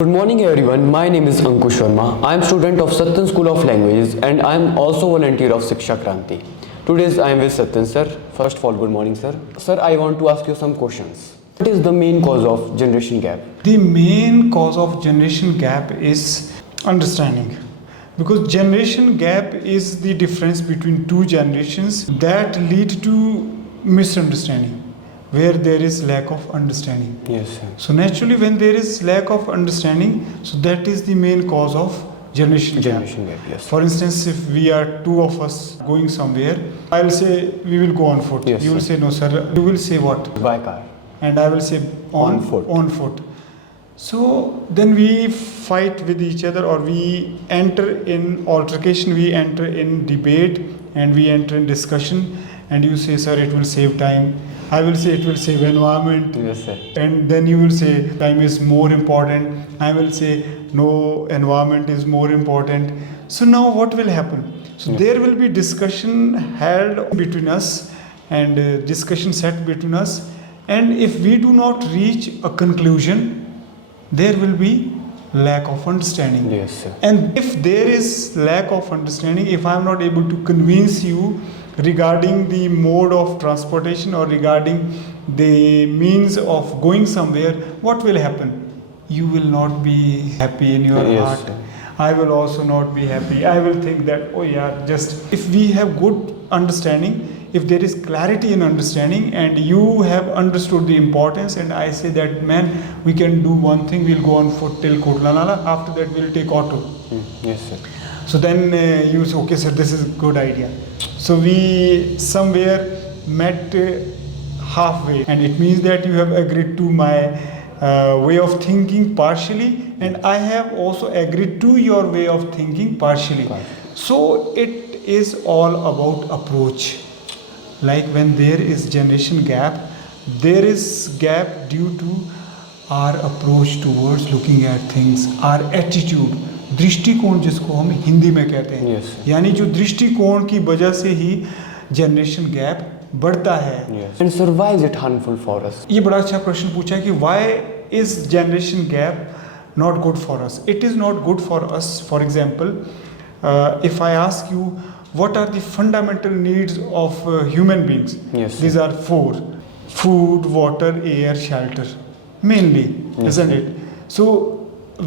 Good morning everyone, my name is Ankush Sharma. I am student of Satyan School of Languages and I am also volunteer of Shiksha Kranti. Today I am with Satyan sir. First of all, good morning sir. Sir, I want to ask you some questions. What is the main cause of generation gap? The main cause of generation gap is understanding. Because generation gap is the difference between two generations that lead to misunderstanding, where there is lack of understanding. Yes sir. So naturally when there is lack of understanding, so that is the main cause of generation gap. Yes. For instance, if we are two of us going somewhere, I will say we will go on foot. Yes, you will sir. say no sir. You will say what? By car. And I will say On foot. On foot. So then we fight with each other, or we enter in altercation, we enter in debate, and we enter in discussion. And you say, sir, it will save time. I will say it will save environment. Yes sir. And then you will say time is more important. I will say no, environment is more important. So now what will happen? So there will be discussion held between us, and discussion set between us. And if we do not reach a conclusion, there will be lack of understanding. Yes sir. And if there is lack of understanding, if I am not able to convince you regarding the mode of transportation or regarding the means of going somewhere, what will happen? You will not be happy in your Yes, heart. sir. I will also not be happy. I will think that, oh yeah, just if we have good understanding, if there is clarity in understanding, and you have understood the importance, and I say that, man, we can do one thing, we'll go on foot till Kotlanala, after that we'll take auto. Yes sir. So then you say, okay sir, this is a good idea. So we somewhere met halfway, and it means that you have agreed to my way of thinking partially, and I have also agreed to your way of thinking partially. So it is all about approach. Like when there is generation gap, there is gap due to our approach towards looking at things, our attitude, दृष्टिकोण जिसको हम हिंदी में कहते हैं. Yes. यानी जो दृष्टिकोण की वजह से ही जनरेशन गैप बढ़ता है. Yes. And sir, why is it harmful for us? ये बड़ा अच्छा प्रश्न पूछा है कि why is generation gap not good for us? It is not good for us. For example, if I ask you, what are the fundamental needs of human beings? Yes. These are four: food, water, air, shelter. Mainly, Yes, isn't sir. it? So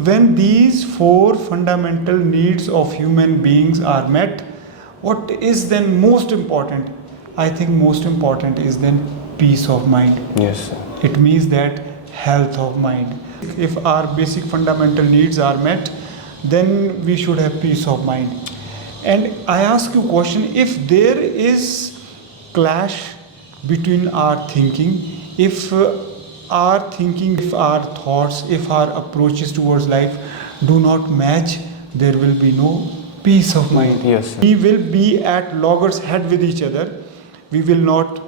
when these four fundamental needs of human beings are met, what is then most important? I think most important is then peace of mind. Yes sir. It means that health of mind. If our basic fundamental needs are met, then we should have peace of mind. And I ask you a question: if there is clash between our thinking, if our thinking, if our thoughts, if our approaches towards life do not match, there will be no peace of mind. Yes sir. We will be at loggerheads with each other. We will not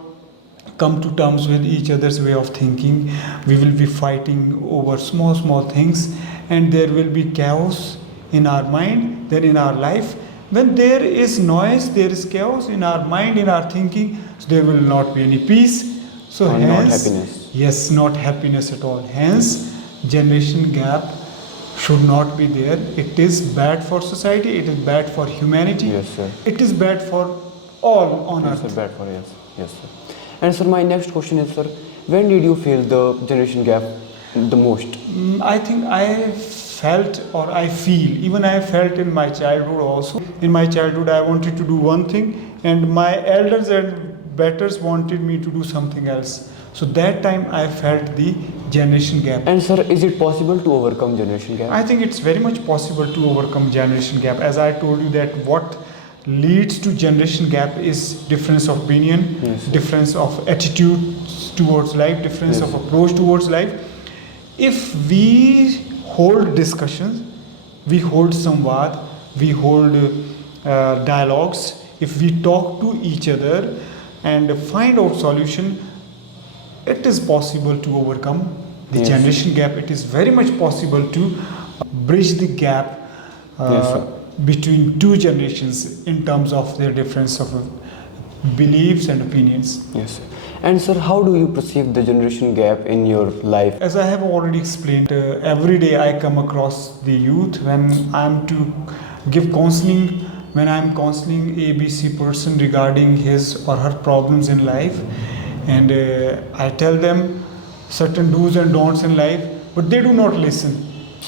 come to terms with each other's way of thinking. We will be fighting over small things, and there will be chaos in our mind, then in our life. When there is noise, there is chaos in our mind, in our thinking, so there will not be any peace. So Or hence, not happiness. yes, not happiness at all. Hence, generation gap should not be there. It is bad for society, it is bad for humanity. Yes sir. It is bad for all on Yes sir, earth. bad for yes. Yes sir. And sir, my next question is sir, when did you feel the generation gap the most? I think I felt, or I feel, even I felt in my childhood also. In my childhood, I wanted to do one thing, and my elders and betters wanted me to do something else. So that time I felt the generation gap. And sir, is it possible to overcome generation gap? I think it's very much possible to overcome generation gap. As I told you that what leads to generation gap is difference of opinion, Yes. difference of attitude towards life, difference Yes. of approach towards life. If we hold discussions, we hold samvad, we hold dialogues, if we talk to each other and find out solution, it is possible to overcome the Yes. generation gap. It is very much possible to bridge the gap Yes, sir. between two generations in terms of their difference of beliefs and opinions. Yes sir. And sir, how do you perceive the generation gap in your life? As I have already explained, every day I come across the youth when I'm to give counseling, when I'm counseling ABC person regarding his or her problems in life, and I tell them certain do's and don'ts in life, but they do not listen.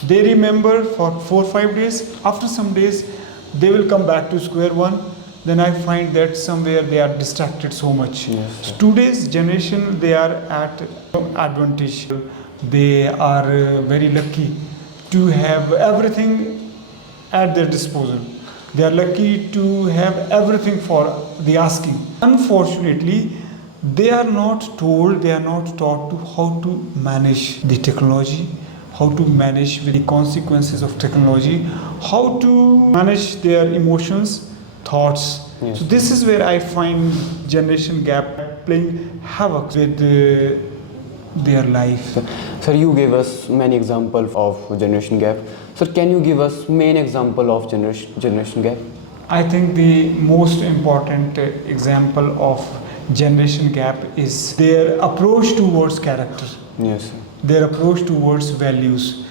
They remember for 4 or 5 days. After some days, they will come back to square one. Then I find that somewhere they are distracted so much. Yes, So sir. today's generation, they are at advantage. They are very lucky to have everything at their disposal. They are lucky to have everything for the asking. Unfortunately, they are not told, they are not taught to how to manage the technology, how to manage with the consequences of technology, how to manage their emotions, thoughts. Yes. So this is where I find generation gap playing havoc with their life. Sir, you gave us many examples of generation gap. Sir, can you give us main example of generation gap? I think the most important example of generation gap is their approach towards character, Yes, sir. their approach towards values.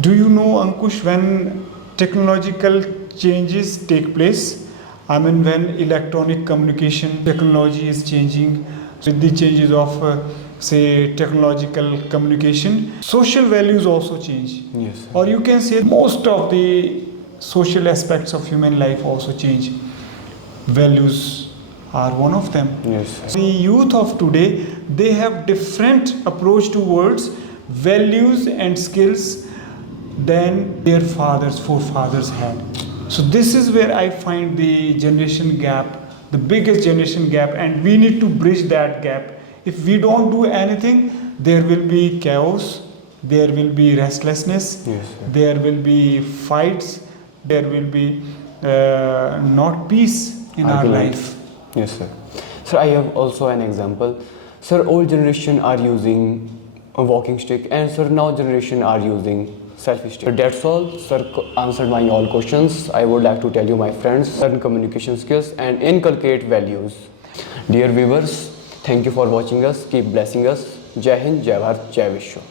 Do you know, Ankush, when technological changes take place, I mean, when electronic communication technology is changing, with the changes of, say, technological communication, social values also change. Yes, sir. Or you can say most of the social aspects of human life also change. Values are one of them. Yes, sir. The youth of today, they have different approach towards values and skills than their forefathers had. So this is where I find the generation gap, the biggest generation gap, and we need to bridge that gap. If we don't do anything, there will be chaos, there will be restlessness, Yes, sir. there will be fights, there will be not peace in our Argument. life. Yes, sir. Sir, I have also an example. Sir, old generation are using a walking stick, and sir, now generation are using selfie stick. That's all. Sir answered my all questions. I would like to tell you, my friends, learn communication skills and inculcate values. Dear viewers, thank you for watching us. Keep blessing us. Jai Hind, Jai Bharat, Jai Vishwa.